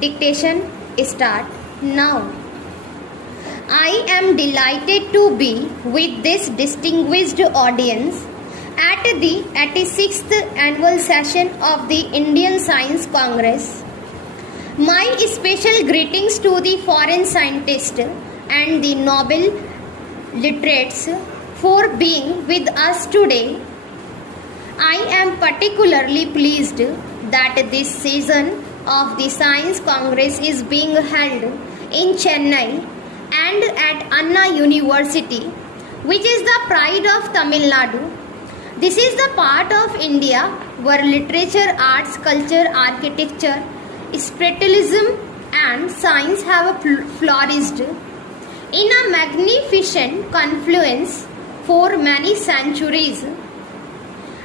Dictation start now. I am delighted to be with this distinguished audience at the 86th annual session of the Indian Science Congress. My special greetings to the foreign scientists and the Nobel laureates for being with us today. I am particularly pleased that this season of the Science Congress is being held in Chennai and at Anna University, which is the pride of Tamil Nadu. This is the part of India where literature, arts, culture, architecture, spiritualism and science have flourished in a magnificent confluence for many centuries.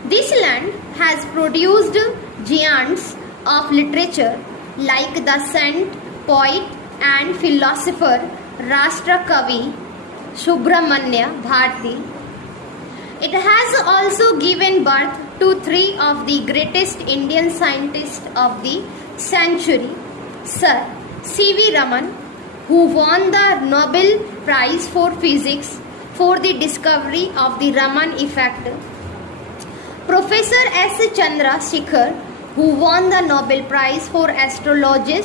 This land has produced giants of literature like the saint, poet and philosopher Rashtrakavi Subramanya Bharati. It has also given birth to three of the greatest Indian scientists of the century, Sir C.V. Raman, who won the Nobel Prize for Physics for the discovery of the Raman effect, Professor S. Chandra Shekhar, who won the Nobel Prize for Astrology,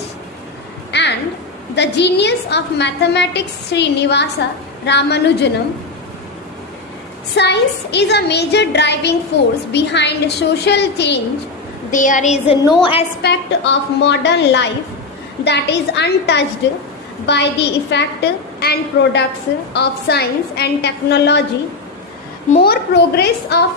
and the genius of mathematics Srinivasa Ramanujanam. Science is a major driving force behind social change. There is no aspect of modern life that is untouched by the effect and products of science and technology. More progress of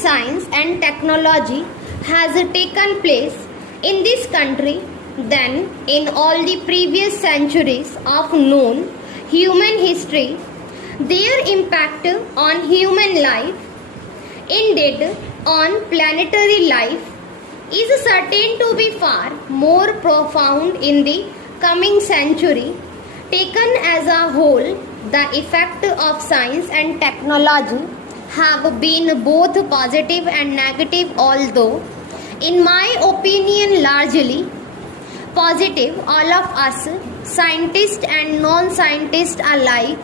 science and technology has taken place in this country than in all the previous centuries of known human history. Their impact on human life, indeed on planetary life, is certain to be far more profound in the coming century. Taken as a whole, the effect of science and technology have been both positive and negative, although in my opinion largely positive. All of us, scientists and non-scientists alike,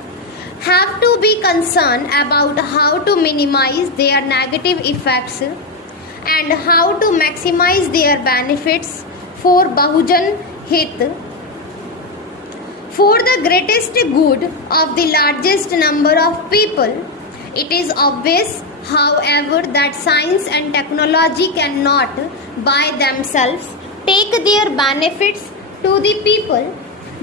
have to be concerned about how to minimize their negative effects and how to maximize their benefits for Bahujan Hit, for the greatest good of the largest number of people. It is obvious, however, that science and technology cannot by themselves take their benefits to the people.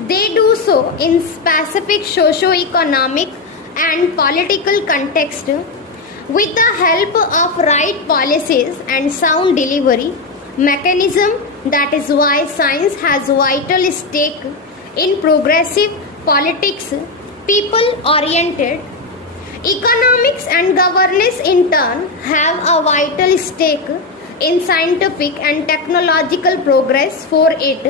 They do so in specific socio-economic and political context with the help of right policies and sound delivery mechanism. That is why science has vital stake in progressive politics, people-oriented economics, and governance in turn have a vital stake in scientific and technological progress, for it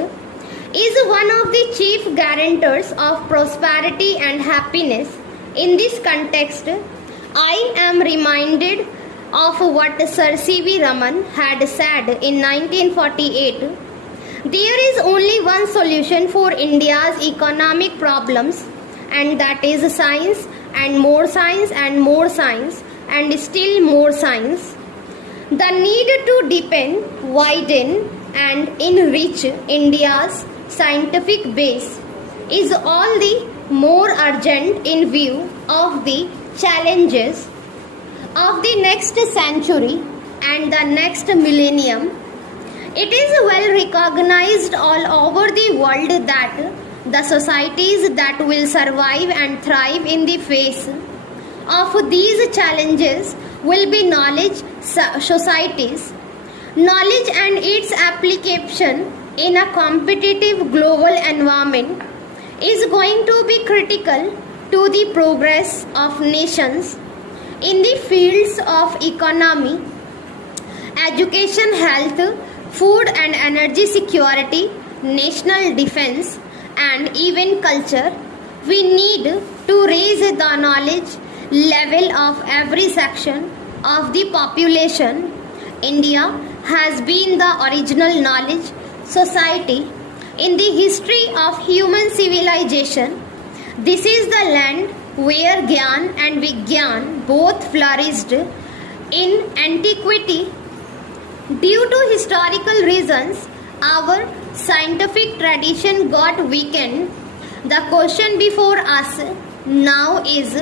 is one of the chief guarantors of prosperity and happiness. In this context, I am reminded of what Sir C.V. Raman had said in 1948. There is only one solution for India's economic problems, and that is science, and more science, and more science, and still more science. The need to deepen, widen, and enrich India's scientific base is all the more urgent in view of the challenges of the next century and the next millennium. It is well recognized all over the world that the societies that will survive and thrive in the face of these challenges will be knowledge societies. Knowledge and its application in a competitive global environment is going to be critical to the progress of nations in the fields of economy, education, health, food and energy security, national defense, and even culture. We need to raise the knowledge level of every section of the population. India has been the original knowledge society in the history of human civilization. This is the land where Gyan and Vigyan both flourished in antiquity. Due to historical reasons, our scientific tradition got weakened. The question before us now is,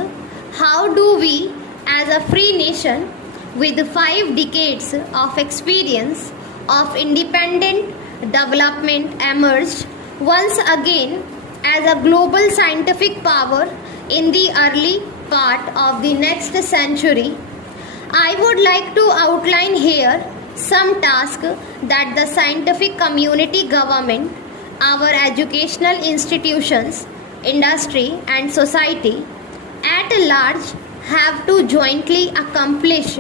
how do we, as a free nation with 5 decades of experience of independent development, emerge once again as a global scientific power in the early part of the next century? I would like to outline here some tasks that the scientific community, government, our educational institutions, industry and society at large have to jointly accomplish.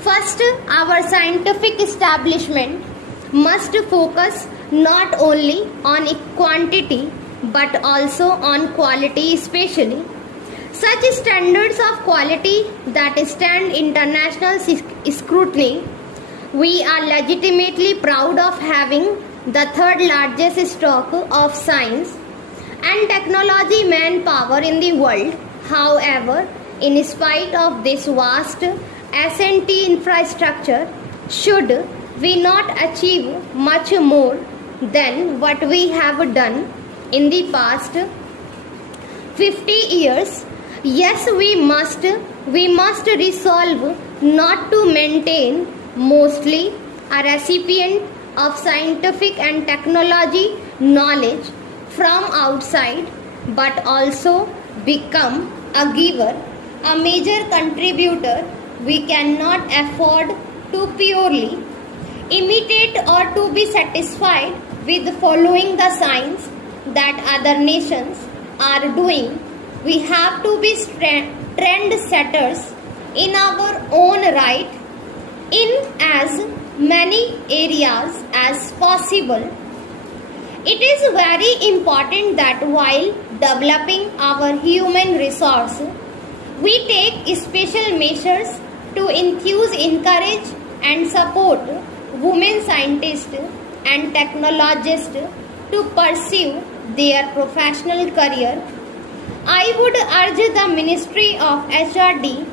First, our scientific establishment must focus not only on quantity but also on quality, especially such standards of quality that stand international scrutiny. We are legitimately proud of having the third largest stock of science and technology manpower in the world. However, in spite of this vast S&T infrastructure, should we not achieve much more than what we have done in the past 50 years? Yes, we must resolve not to maintain mostly a recipient of scientific and technology knowledge from outside, but also become a giver, a major contributor. We cannot afford to purely imitate or to be satisfied with following the signs that other nations are doing. We have to be trend setters in our own right in as many areas as possible. It is very important that while developing our human resource, we take special measures to enthuse, encourage and support women scientists and technologists to pursue their professional career. I would urge the Ministry of HRD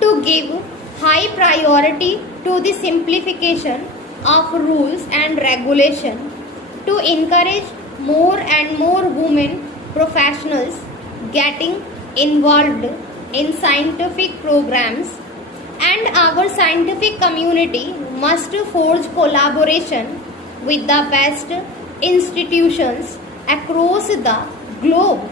to give high priority to the simplification of rules and regulation to encourage more and more women professionals getting involved in scientific programs, and our scientific community must forge collaboration with the best institutions across the globe